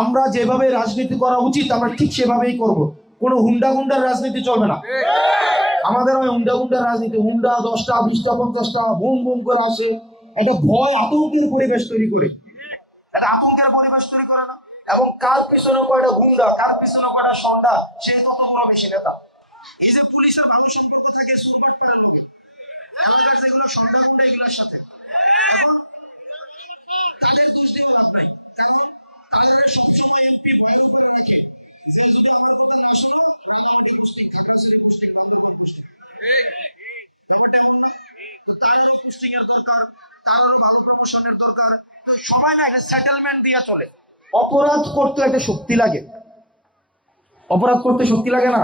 আমরা যেভাবে রাজনীতি করা উচিত আমরা ঠিক সেভাবেই করব। কোনো হুন্ডা গুন্ডার রাজনীতি চলবে না। আমাদের ওই হুন্ডা গুন্ডার রাজনীতি, হুন্ডা 10টা 20টা 50টা বুম বুম করে আসে, একটা ভয় আতঙ্কের পরিবেশ তৈরি করে, একটা আতঙ্কের পরিবেশ তৈরি করে না। এবং কার পিছনে কয়টা গুন্ডা, কার পিছনে কয়টা সন্ডা, সে তত বড় বেশি নেতা। এই যে পুলিশের ভালো সম্পর্ক থাকে সুরবাট পাড়ার লোকে, এলাকার যেগুলো সন্ডা গুন্ডা এগুলোর সাথে, এখন তাদের দোষ দিয়ে লাভ নাই। কারণ তাদের সবসময় এমপি ভয় করে রাখে যে যদি আমার কথা না শোনো রাতারাতি posting, Khagrachari posting, Bandarban posting. ব্যাপারটা এমন না? তো তাদেরও পোস্টিং এর দরকার, তাদেরও ভালো প্রমোশনের দরকার। তো সবাই না একটা সেটেলমেন্ট দিয়া চলে। অপরাধ করতে একটা শক্তি লাগে, অপরাধ করতে শক্তি লাগে না?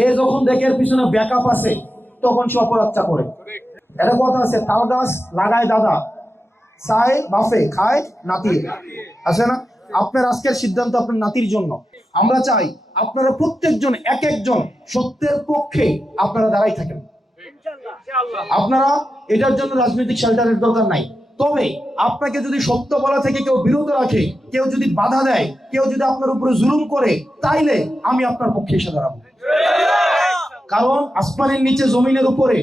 এ যখন দেখে এর পিছনে ব্যাকআপ আছে তখন সে অপরাধটা করে। একটা কথা আছে, তাল গাছ লাগায় দাদা, চায় বাফে, খায় নাতি, আছে না? আপনার আজকের সিদ্ধান্ত আপনার নাতির জন্য। আমরা চাই আপনারা প্রত্যেকজন এক একজন সত্যের পক্ষে আপনারা দাঁড়াই থাকেন। আপনারা এটার জন্য রাজনৈতিক শেল্টারের দরকার নাই। তবে আপনাকে যদি সত্য বলা থেকে কেউ বিরত রাখে, কেউ যদি বাধা দেয়, কেউ যদি আপনার উপরে জুলুম করে, তাইলে আমি আপনার পক্ষে এসে দাঁড়াবো। কারণ আসমানের নিচে জমিনের উপরে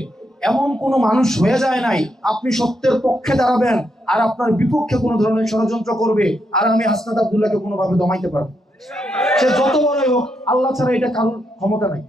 এমন কোন মানুষ হয়ে যায় নাই আপনি সত্যের পক্ষে দাঁড়াবেন আর আপনার বিপক্ষে কোন ধরনের ষড়যন্ত্র করবে আর আমি হাসনাত আব্দুল্লাহকে কোনোভাবে দমাইতে পারবো। সে যত বড়ই হোক, আল্লাহ ছাড়া এটা কারোর ক্ষমতা নাই।